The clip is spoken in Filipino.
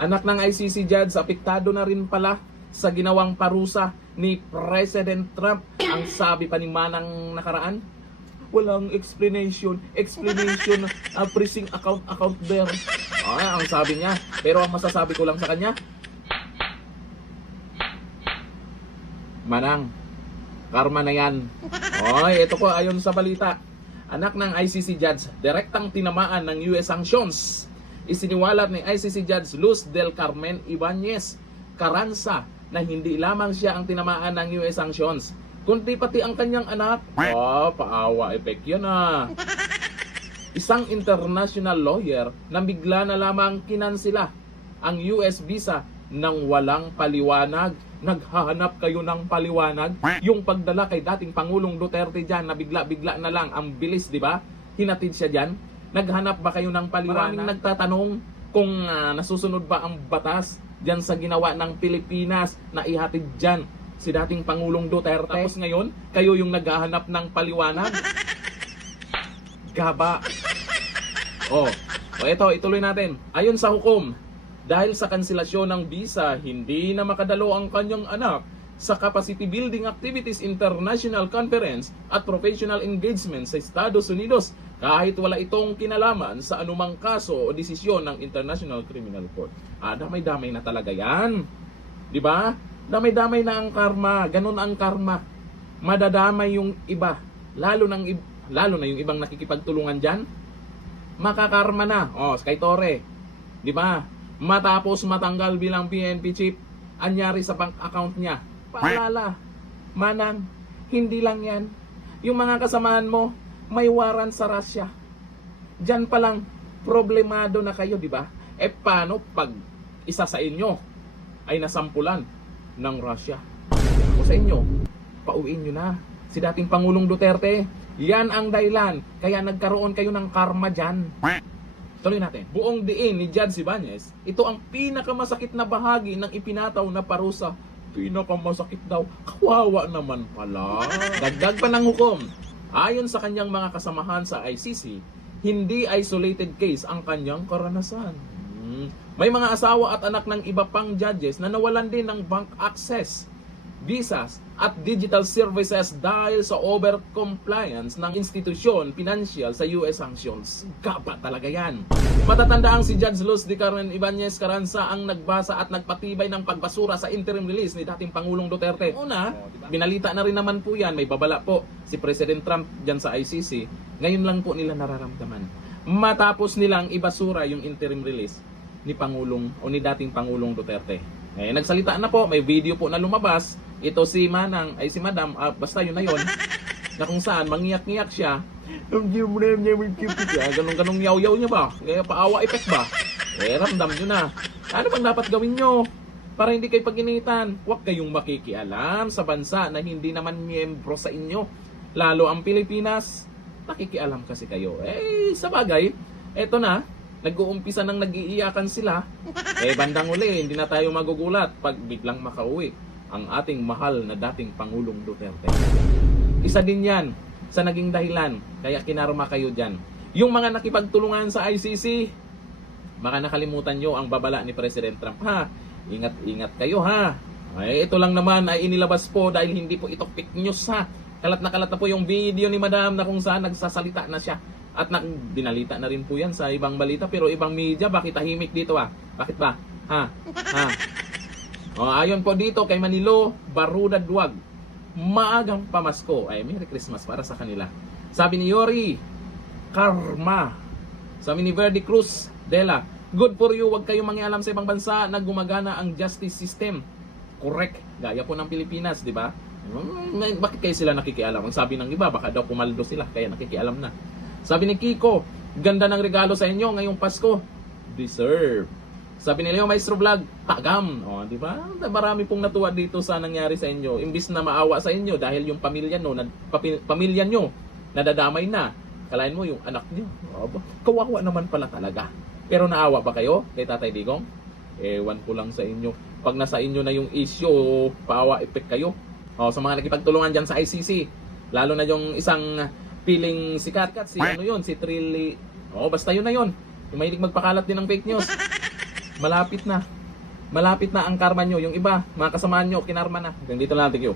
Anak ng ICC judge, apektado na rin pala sa ginawang parusa ni President Trump. Ang sabi pa ni Manang nakaraan, walang explanation, freezing account there. Ang sabi niya. Pero ang masasabi ko lang sa kanya, Manang, karma na yan. Ito po ayon sa balita. Anak ng ICC judge, direktang tinamaan ng US sanctions. Isiniwalat ni ICC Judge Luz del Carmen Ibanez Carranza na hindi lamang siya ang tinamaan ng US sanctions, kundi pati ang kanyang anak. Paawa effect yun Isang international lawyer na bigla na lamang kinansila ang US visa nang walang paliwanag. Naghahanap kayo ng paliwanag? Yung pagdala kay dating Pangulong Duterte dyan na bigla-bigla na lang, ang bilis, di ba? Hinatid siya dyan. Naghanap ba kayo ng paliwanag? Maraming nagtatanong kung nasusunod ba ang batas dyan sa ginawa ng Pilipinas na ihatid dyan si dating Pangulong Duterte. Tapos ngayon, kayo yung naghahanap ng paliwanag? Gaba. Ito, ituloy natin. Ayon sa hukom, dahil sa kanselasyon ng visa, hindi na makadalo ang kanyang anak sa Capacity Building Activities International Conference at Professional Engagement sa Estados Unidos kahit wala itong kinalaman sa anumang kaso o desisyon ng International Criminal Court. Damay-damay na talaga yan. Di ba? Damay-damay na ang karma. Ganun ang karma. Madadamay yung iba. Lalo na yung ibang nakikipagtulungan dyan. Makakarma na. Sky Torre. Di ba? Matapos matanggal bilang PNP chief, anyari sa bank account niya. Paalala, Manang, hindi lang yan. Yung mga kasamahan mo, may warrant sa Russia. Diyan pa lang, problemado na kayo, di ba? Paano pag isa sa inyo ay nasampulan ng Russia? O sa inyo, pauwiin nyo na. Si dating Pangulong Duterte, yan ang dahilan. Kaya nagkaroon kayo ng karma dyan. Tuloy natin. Buong diin ni Judge Ibanez, ito ang pinakamasakit na bahagi ng ipinataw na parusa. Pinakamasakit daw. Kawawa naman pala. Dagdag pa ng hukom. Ayon sa kanyang mga kasamahan sa ICC, hindi isolated case ang kanyang karanasan. May mga asawa at anak ng iba pang judges na nawalan din ng bank access, visas at digital services dahil sa over-compliance ng institusyon financial sa US sanctions. Gaba talaga yan. Matatandaang si Judge Luz del Carmen Ibanez Carranza ang nagbasa at nagpatibay ng pagbasura sa interim release ni dating Pangulong Duterte. Una, binalita na rin naman po yan, may babala po si President Trump dyan sa ICC. Ngayon lang po nila nararamdaman. Matapos nilang ibasura yung interim release ni Pangulong o ni dating Pangulong Duterte. Nagsalita na po, may video po na lumabas. Ito si Manang, ay si Madam, basta yun na yun, na kung saan mangiyak-ngiyak siya. Ganong yaw-yaw niya ba? Kaya paawa effect ba? Ramdam nyo na. Ano bang dapat gawin nyo? Para hindi kayo paginitan. Huwag kayong makikialam sa bansa na hindi naman miyembro sa inyo. Lalo ang Pilipinas, nakikialam kasi kayo. Sa bagay, eto na, nag-uumpisa nang nag-iiyakan sila. Bandang uli, hindi na tayo magugulat pag biglang makauwi ang ating mahal na dating Pangulong Duterte. Isa din yan sa naging dahilan kaya kinarma kayo dyan. Yung mga nakipagtulungan sa ICC, baka nakalimutan nyo ang babala ni President Trump. Ingat kayo ito lang naman ay inilabas po dahil hindi po ito fake news Kalat na po yung video ni Madam na kung saan nagsasalita na siya. At dinalita na rin po yan sa ibang balita. Pero ibang media, bakit tahimik dito Bakit ba? Ayon po dito kay Manilo Baruda Duwag, maagang pamasko. Merry Christmas para sa kanila. Sabi ni Yori Karma. Sabi ni Verdi Cruz Dela, good for you, wag kayong mangialam sa ibang bansa na gumagana ang justice system. Correct. Gaya po ng Pilipinas, di ba? Bakit kayo sila nakikialam? Ang sabi ng iba, baka daw pumaldo sila, kaya nakikialam na. Sabi ni Kiko, ganda ng regalo sa inyo ngayong Pasko. Deserve. Sabi ni Leo Maestro Vlog, tagam. Di ba? Marami pong natuwa dito sa nangyari sa inyo. Imbis na maawa sa inyo dahil yung pamilya nyo nadadamay na. Kalain mo yung anak nyo. Kawawa naman pala talaga. Pero naawa ba kayo kay Tatay Digong? Ewan ko lang sa inyo. Pag nasa inyo na yung issue, paawa effect kayo. Sa mga nakipagtulungan dyan sa ICC. Lalo na yung isang piling sikat. Si Trilly. Basta yun na yun. Yung mahilig magpakalat din ng fake news. Malapit na. Malapit na ang karma nyo. Yung iba, mga kasamahan nyo, kinarma na. Hanggang dito lang. Thank you.